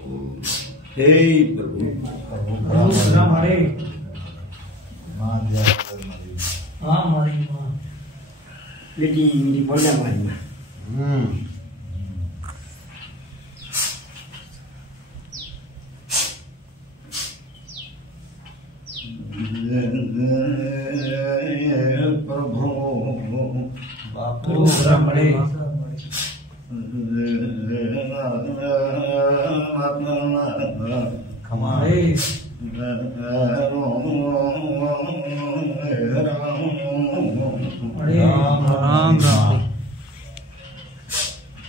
हे प्रभु हमारे मां जय हाँ हमारी माँ लेकिन बोलने वाली ना प्रभु बापू हमारे हमारे राम राम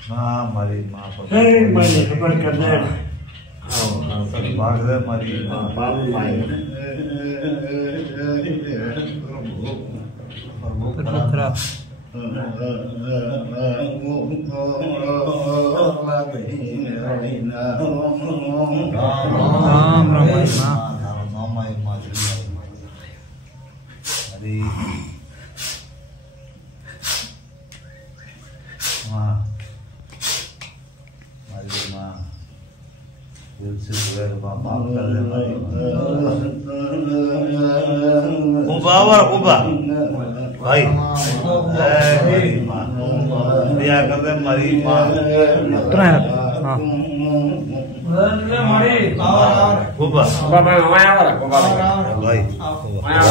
मां मारी मां हे मैंने खबर कर दे भाग दे मारी मां बाबू माई राम माई मां हरी मां मारी मां दिल से बुरे माफ कर दे मारी उबा भाई मेरी मां दिया कर दे मारी मां हाँ हमारे उबा बाबा माया वाला बाबा भाई माया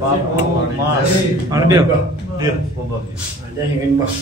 बापू मां अरे दियो उबा जय हिंद बस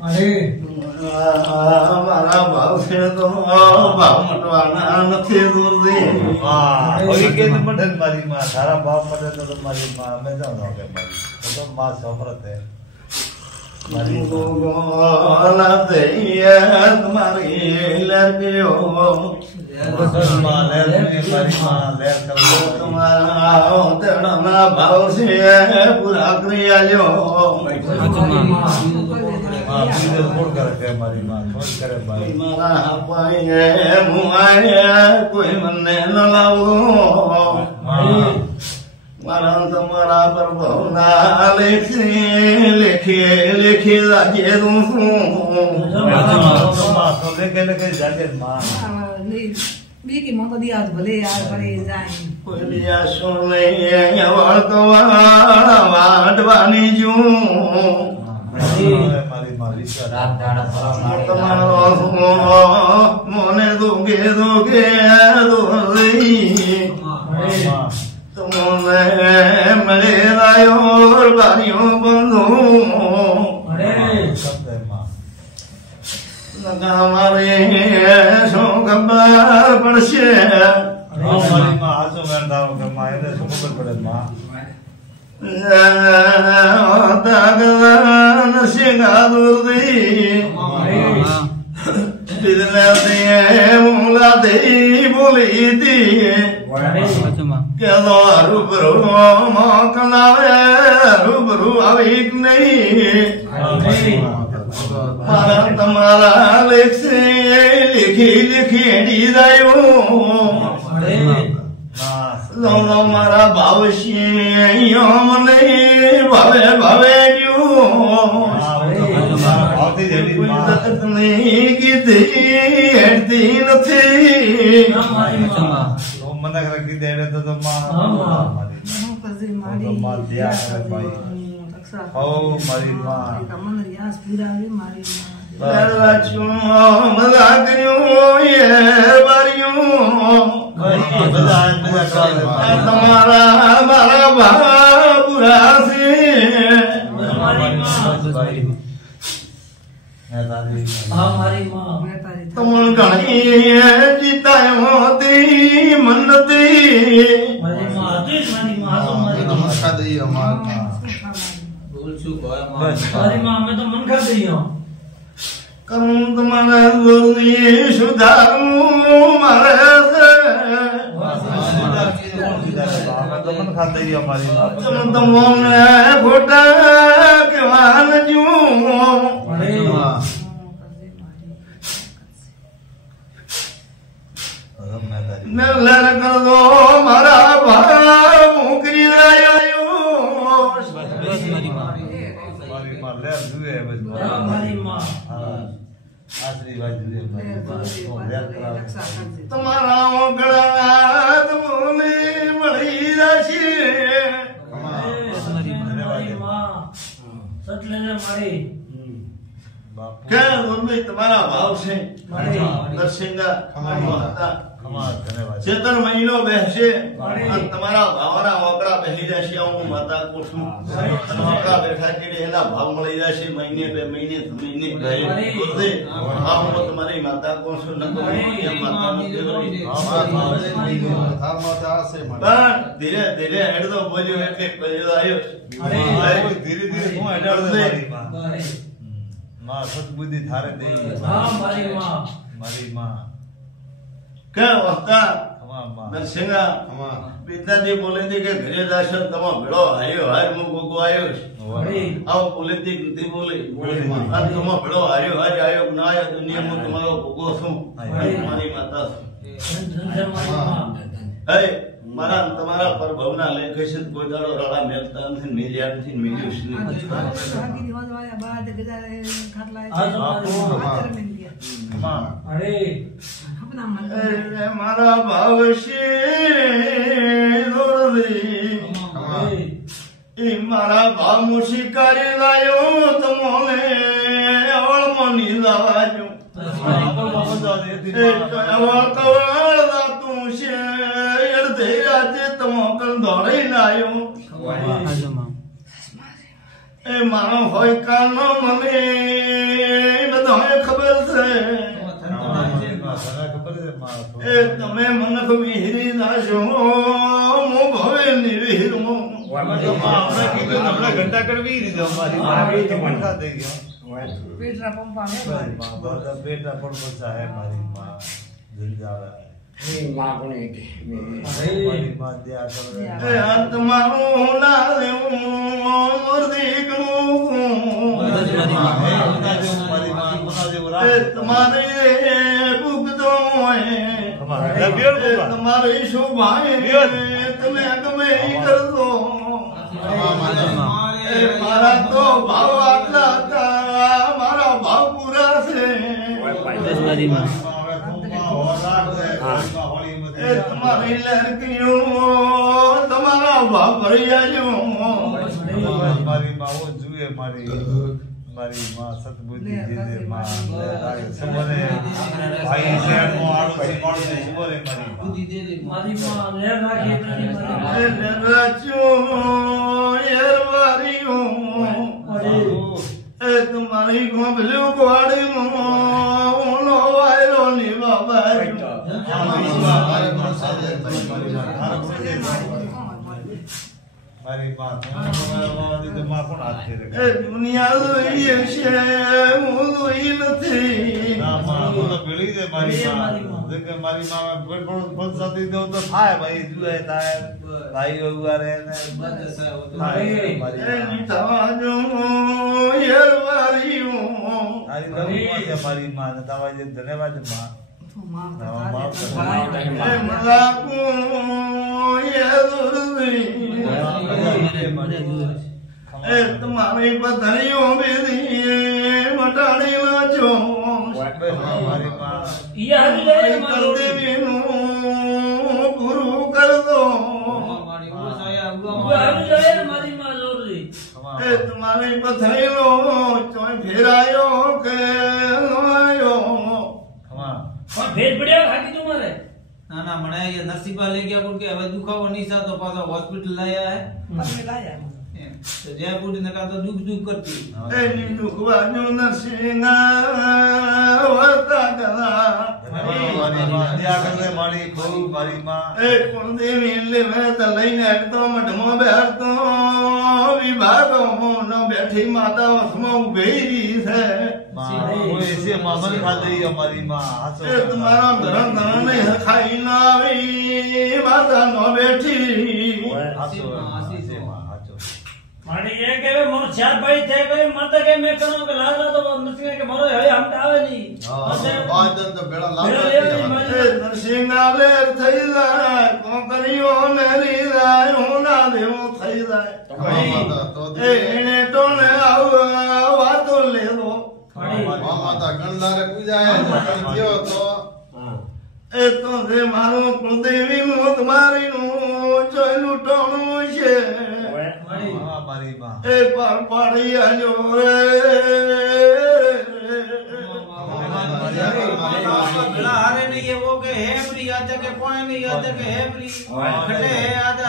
अरे हमारा भाव से तो भाव मटवाना नथी दूर दे होई के मटन मारी मां सारा भाव मटे तो मारी मां में जानो के मारी तो मां सफरत है मारी गोला दे तुम्हारी लड़कियो मां ले मारी मां ले तुम्हारा तेरा भाव से पूरा क्रिया जो मारी मां करे भाई मारा पाए मुआए कोई मन्ने न लाओ मारा तुम्हारा प्रभु ना लिखे जाके दूं तो लेके जाके मां भी की मत दिया भले यार बड़े जाए कोई लिया सुन ले वाटवानी जू मोने दोगे तुमने मेरे रायो પડશે મારી માં આસો મેં ધારો કે માં એને શું ખબર પડે માં સિંગા દુર્દી મૂલા દઈ બોલી હતી કે રૂબરૂ મોકલાવે રૂબરૂ આવી નહીં મારા તમારા લેખે લીખી લીખી એડી જાય મારા ભાવ મને ભાવે ભાવે કીધી હેડતી નથી મને રાખી દે તો મારી માં તમારા મારા બાપુરા છે તમન ઘણી જીતા મોતી મનતી કરું તમારા દોરી સુધારું મારે તમને ખોટા કેવા નજુ કર દો મારા ભાવ મોકરી તમારા ઓગળા બોલે મળી જશે તમારા ભાવ છે ચેતન મહિનો બેસશે તમારા ભાવના વાકડા બેસી જશે હું માતા કોઠું વાકડા બેઠા કે એના ભાવ મળી જશે મહિને બે મહિને મહિને તમારી માતા કોશું ધીરે ધીરે હેડતો બોલ્યો એટલે આવ્યો ધીરે ધીરે હું હેડાડો માં સદબુદ્ધિ થારે દે મારી માં क्या वक्ता नरसिंगा पिताजी बोले थे कि घरे जाशो तमा भेड़ो आयो हार मु गोगो आयो आओ बोले थी नहीं बोले और तमा भेड़ो आयो हार आयो ना आयो दुनिया में तुम्हारो गोगो छू तुम्हारी माता है मारा तुम्हारा पर भवना लेखे से कोई दाड़ो राड़ा मेलता नहीं मिलिया नहीं मिलियो नहीं अरे मारा भाव से मारा भाव मुशिकारी लायो तमोने और मनी लावाजो और कवड़ा तू से दे राजे तमो कल दौड़े लायो ए मारो होय कानो मने बधाए खबर से ए तमे मनक विहिरी नाशो मो भवे निविहिर मो આપણે કીધું આપણે ઘંટા કરવી દીધો અમારી મારી તો મનકા થઈ ગયો પેટના પંપા મે પેટના પંપા છે મારી માં જિંદાવા माँ को नहीं थी મારી માં દયા કરે ए आत्मानो ना देऊ मोर देखूं મારી માં બના જેવું ए तुम्हारे भुगतो है तुम्हारी शोभाएं तुम्हें तुम्हें कर दो मारा तो भाव आटला था मारा भाव पूरा से तुम्हारी लड़कियों तुम्हारा भाव भरिया जो મારી માં ઓ જુએ મારી મારી માં સદબુદ્ધિ દે માં સમરે ભાઈ શેર નો આડોસી માણસે સમરે મારી માં મારી માં લેર રાખી राजो येरवारियो ए तुम्हारी गोबलू गोवाड़ी मो नो वायरो नी बाबा મારી માં તો માં કોણ હાથ ફેરે એ દુનિયા જોઈએ છે હું જોઈ નથી ના માં હું તો ભેળી દે મારી માં કે મારી માં પણ સાથી દો તો થાય ભાઈ જુએ થાય ભાઈ ઉગારે ને એની તાજો યરવારીઓ મારી માં ને તમારે જે ધન્યવાદ માં એ મલાકુ યરુરી એ તમારી પથરીઓ બેદી મટાડી લાજો મારી માં દેવીનું પૂરું કર દો એ તમારી પથરીનો ચોય ફેરાયો કે भेज बढ़िया खाती तुम्हारे ना ना मना ये नसीबा ले गया बोल के अब दुखावा नहीं सा तो पासा हॉस्पिटल लाया है तो जयपुर ने कहा तो दुख दुख करती એની દુખવાનું નરસિંહા વર્તા કરા મારી બહુ મારી માં એ કુળદેવી લેવે તો લઈને એકતો મઢમાં બેઠતો વિભાગો નો બેઠી માતા વસમાં ઉભેરી છે એ તમારા ઘર ઘરને ખાઈ ના આવી માતા નો બેઠી मानी ये के वे मोर चार भाई थे के मत के मैं करो के लाग रहा तो नरसिंह के मारो है हम आवे नहीं બાદન તો બેડા લાગે એ નરસિંહ આલે થઈ જાય કોકરીઓ ને લીધાય હું ના દેવો થઈ જાય એ એને ટોને વાતો લેવો માતા ગણદારે પૂજાય ગણ થયો તો એ તો જે મારો કુળદેવી નું તમારી નું ચોયલું ટોણું છે મારી માં એ પર પાડી આજો રે बड़ा हारे नहीं है वो के है प्री आजा के कोई नहीं आजा के है प्री खटे है आजा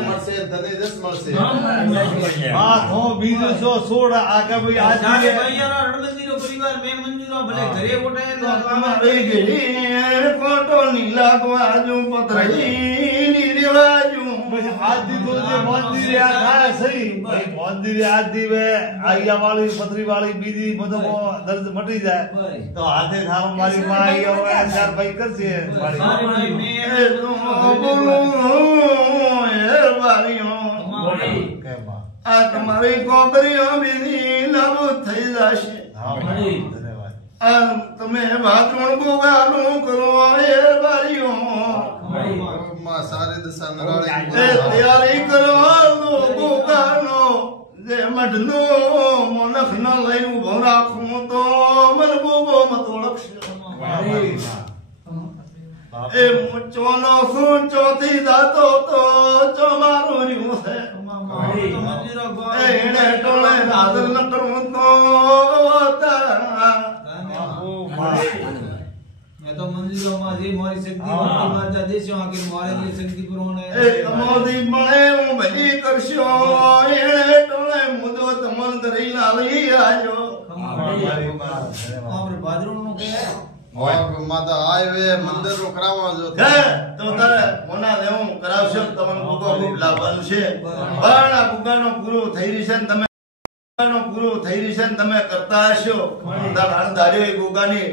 મળશે તને દસ મળશે હા તો બીજો સો સોડ આગળ ભાઈ આજ जाके भैया रणमंदिरो परिवार में मंजूरो भले घरे उठे तो તમારી ઘેર કોટો નીલા બાજુ પતરી ની બાજુ આજ દીધો જે મંદિરે આ થાય સહી ભાઈ મંદિરે આજ દીવે આયા વાળી પથરી વાળી બીજી બધો દર્દ મટી જાય તો હાથે થારો મારી માં આયા હોય ચાર ભાઈ કરશે મારી मारी भाई मैं એ તો બોલું એ વારીઓ કે માં આ તમારી કોકરીઓ બીજી નાબૂદ થઈ જશે હા ધન્યવાદ આ તમે ભાતણ બોગાનું કરો એ વારીઓ માં સારી દશા એ નરાળી તૈયારી કરો બોગાનો જે મઢનો મોનખ ન લઈ ઉભો રાખું તો મન બોબો મત ઓળખશે મારી માં એ ચોનો શું ચોથી દાતો તો ચોમારું રહ્યું છે मंजूरो એ એને ટોળે હાજર ન કરવું તો मैं तो मंजूरो माजी मोरी शक्ति माता देशो आके मोरे लिए शक्ति पुरोने એ તમોદી મળે હું ભલી કરશો એને ટોળે મુદો તમન કરી લાવી આજો મારી માં ધન્યવાદ और भाद्रो नो के માતા આયવે મંદિર નો કરાવવા જો હે તો તારે કોના દેવું કરાવશો તમને ગુગો ખૂબ લાભવાનું છે પણ આ ગુગાનો પૂરો થઈ રહી છે ને તમે ગુગાનો પૂરો થઈ રહી છે ને તમે કરતા હશો તાર હણધારી ગુગાની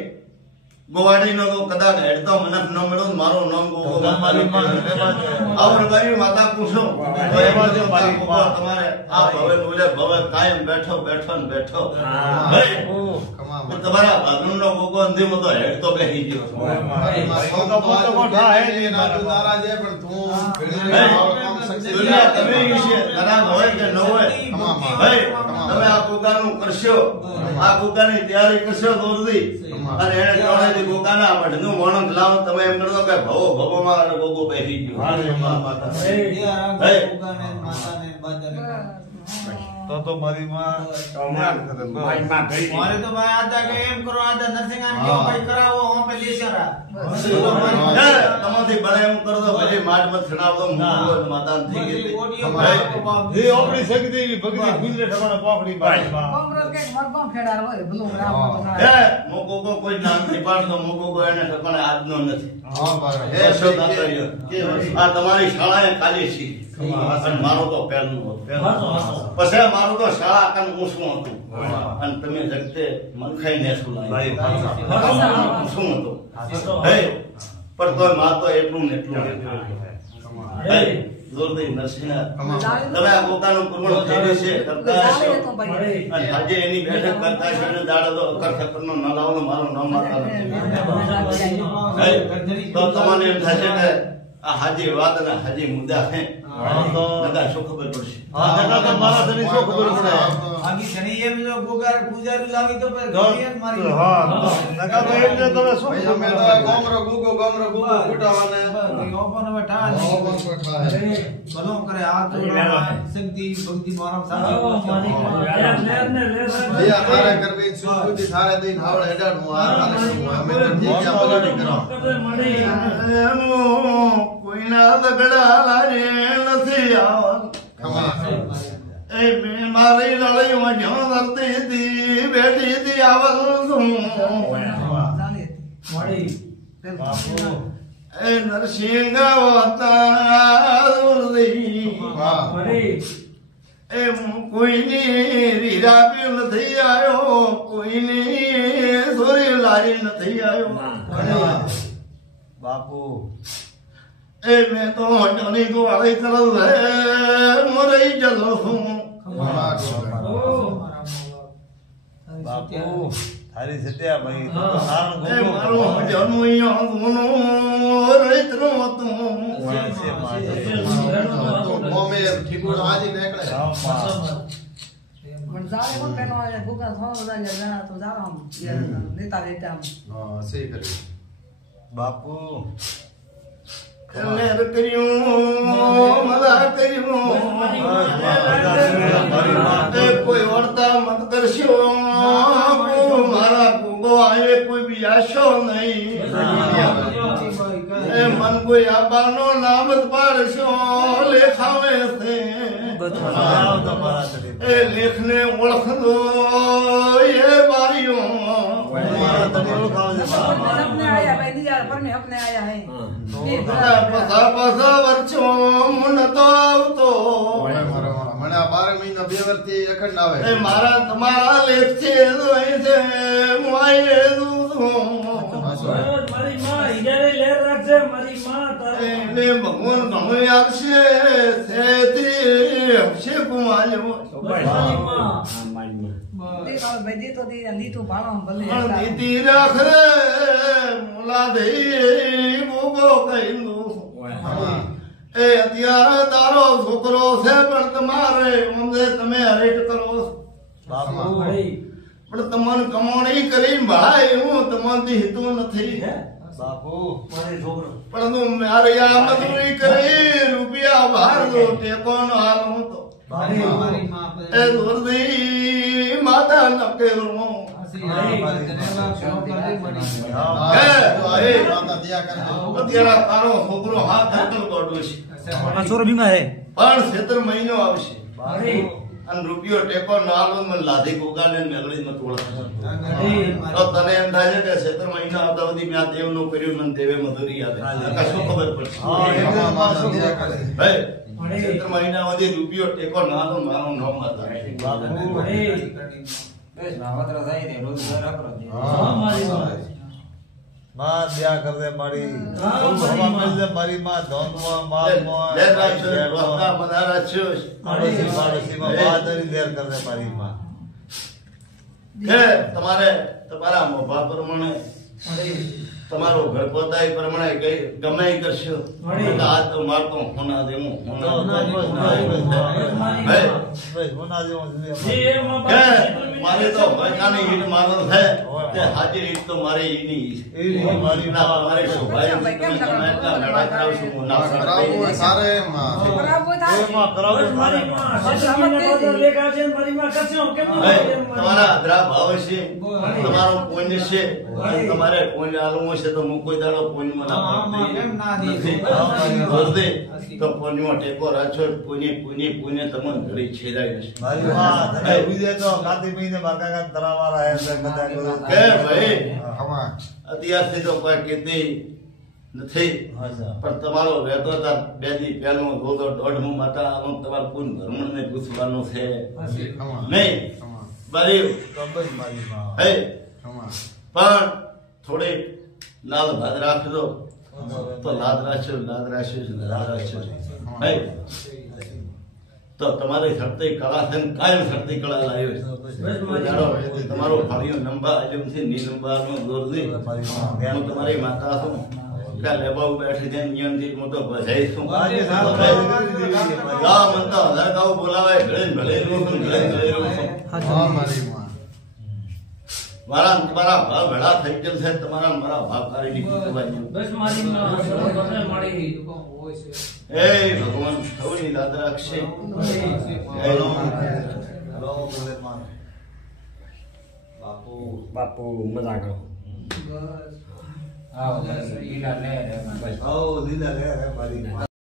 ગોવાડી નો તો કદાચ હેડતો મને ન મળ્યો મારું નામ ગોગો મારી માં ધન્યવાદ આવર મારી માતા પૂછો તો એમાં જો મારી માં તમારે આ ભવે બોલે ભવે કાયમ બેઠો બેઠો ને બેઠો ભાઈ તમારા ભાગનું નો ગોગો અંધી મતો હેડતો બેહી ગયો નારાજ હે પણ તું દુનિયા તમે છે નારાજ હોય કે ન હોય ભાઈ તમે આ ગોગાનું કરશો આ ગોગાની તૈયારી કરશો દોરદી અને એને જોડેથી ગોગાના મઢનું મોણક લાવો તમે એમ કરો કે ભવો ભવો માં ગોગો બેહી ગયો માતા माता ने बाजा તો મારી માં મારી માં ભરી मारे तो भाई आजा के एम करो आजा नर्सिंग आने के भाई कराओ वहां पे ले चला તમાથી બળે એમ કરો તો ભલે માટ મત છડાવતો માતા થઈ ગઈ જે આપણી શક્તિ ભક્તિ ગુજરે તમારા પોખડી મારી માં હે મોકો કોઈ નામ થી પાડતો મોકો એને ઠકાણે આજનો નથી હા ભાઈ હે શબ્દ આ તમારી શાળાએ ખાલી છે અને મારું તો પહેલું હતું. વાસો. પછી મારું તો શાળા કાન ઊંચું હતું અને તમે જગતે મનખાઈ ને ભાઈ, ઊંચું હતું. હે પણ તોય માં તો એટલું ને એટલું હે જોરદી નરસિંહ તમે આ પોતાનું પૂર્ણ થયેલું છે કરતા હશો અને આજે એની બેઠક કરતા હશો અને દાડો કરખતરનો ન લાવવાનો મારો નામ મારતા નથી. તો તમને એમ થશે કે આ હાજી વાત અને હાજી મુદ્દા છે નકા શું ખબર પડશે. મારા તને શું ખબર પડે? આખી ઘણી એમ જો ગોગાર પૂજારી લાવી તો પછી ઘણી એમ મારી નકા તો એટલે તમે શું ભાઈ અમે તો ગોમરો ગુગો ફૂટાવાને ઓપન હવે ટાળ ભલો કરે આ તો શક્તિ ભક્તિ મારા સારા ભૈયા મારે કરવી સુખુદી સારે દઈને હાવળ હેડાડ હું આ કાલે શું અમે તો ઠીક છે બોલાડી કરો કોઈના દગડા લારે નથી આવવાનું. એ મારી લડાઈમાં જ્યાં ધરતી હતી બેઠી હતી આવલ છું. એ નરસિંહ એ કોઈની રીરાપી નથી આવ્યો, કોઈની સોરી લારી નથી આવ્યો. બાપુ એ મેં તો હટની ગોળી કરું હે મરી જલો છું. બાપુ તારી સત્યા ભાઈ તો નારણ એ ગોગો મારું જનું અહીંયા રૈતનું હતું. ગોમે ઠીકુડો આજી નીકળે સહી કરી બાપુ મેર કર્યું મલા કર્યું એ કોઈ વર્તા મત કરશો. મારા કુંગો આવે કોઈ બી આશો નહીં. એ મન કોઈ આબાનો નામ જ પાડશો લેખાવે છે. એ લેખને ઓળખ દો એ બારીઓ પસા વર્ષો મુન તો આવતો. મને આ 12 મહિના 2 વર્ષથી અખંડ ના આવે એ મારા તમારા લેખ છે અહીં છે હું અહીં છું. મારી માં હિજારે લેર રાખશે મારી માં તારે એને ભગવાન ઘણું આપશે સેથી હશે કુમાર્યો. મારી માં દીદી રાખ રે મુલા દઈ બોગો કહ્યું. એ અત્યારે તારો છોકરો છે પણ તમારે ઊંધે તમે હરેટ કરો. બાપુ પણ તમને કમાણી કરી ભાઈ હું તમારી હિતું નથી. બાપુ પણ તું મારે આ મજૂરી કરી રૂપિયા બહાર દો ટેકો નો હાલ હું તો એ દુર્દી માતા ન કેવું. અત્યારે તારો છોકરો હાથ હાથો દોડ્યો છે પણ 17 મહિનો આવશે અને રૂપિયો ટેકો ના આલો મને લાધી ગોગાને મેળવી મત ઓળખ. તો તને એમ થાય છે કે 17 મહિના આવતા સુધી મેં આ દેવ નું કર્યું મને દેવે મધુરી આવે શું ખબર પડશે. ભાઈ 17 મહિના સુધી રૂપિયો ટેકો ના આલો મારો નામ હતા. માં દયા કર દે મારી હવા મેલ દે મારી માં ધોનમાં માલમાં લે રાખજો રોકા બધા રાખજો. પાડોશી પાડોશીમાં બહાદરી દેર કર દે મારી માં. કે તમારે તમારા મોભા પ્રમાણે તમારો ઘર પોતાય પ્રમાણે ગમે એ કરશો. આ તો મારતો હોના દેવું મારે તો ભાઈની ઈટ મારો છે તે હાજર ઈટ તો મારે ઈની મારી ના મારે શોભાઈ સારે મારી માં સસરીને બધો લેખ આવશે ને મારી માં કરશો કેમ તમારા અધરા ભાવ છે તમારો પુણ્ય છે તમારે પુણ્ય આલવું છે તો હું કોઈ દાડો પુણ્યમાં ના દે તો પુણ્યમાં ટેકો રાખો. પુણ્ય પુણ્ય પુણ્ય તમને ઘડી છેડાઈ જશે. મારી માં તને ઉજે તો કાતી મહિને મારા કાકા તરાવાળા હે બધા કે ભાઈ અત્યારથી તો કોઈ કીધી નથી અચ્છા પણ તમારો વહેતો હતા 2 દી પહેલું રોજો દોઢમું માતા આનું તમારું પૂન ભરમણને પૂછવાનું છે નહીં બરી તો ભાઈ મારી માં હે પણ થોડી લાલ ભાત રાખજો તો લાદ રાખ્યો હે તો તમારી શરતી કળા છે ને કાયમ શરતી કળા લાવ્યો છે તમારો ફળિયો નંબર આજમથી ની નંબરનો દોરજી હું તમારી માતા છું કે લેબાઉ બેઠી છે નિયમથી હું તો ભજાઈ છું ગા મનતા હજાર ગાઉ બોલાવે ઘરે ભલે રહું છું મારા ભાવ ભેળા થઈ ગયેલ છે તમારા મારા ભાવ કાઢી નીકળી બસ મારી માં બને મળી એ ભગવાન સૌની દાદ રાખશે બાપુ મજા કરો લીલા લે મારી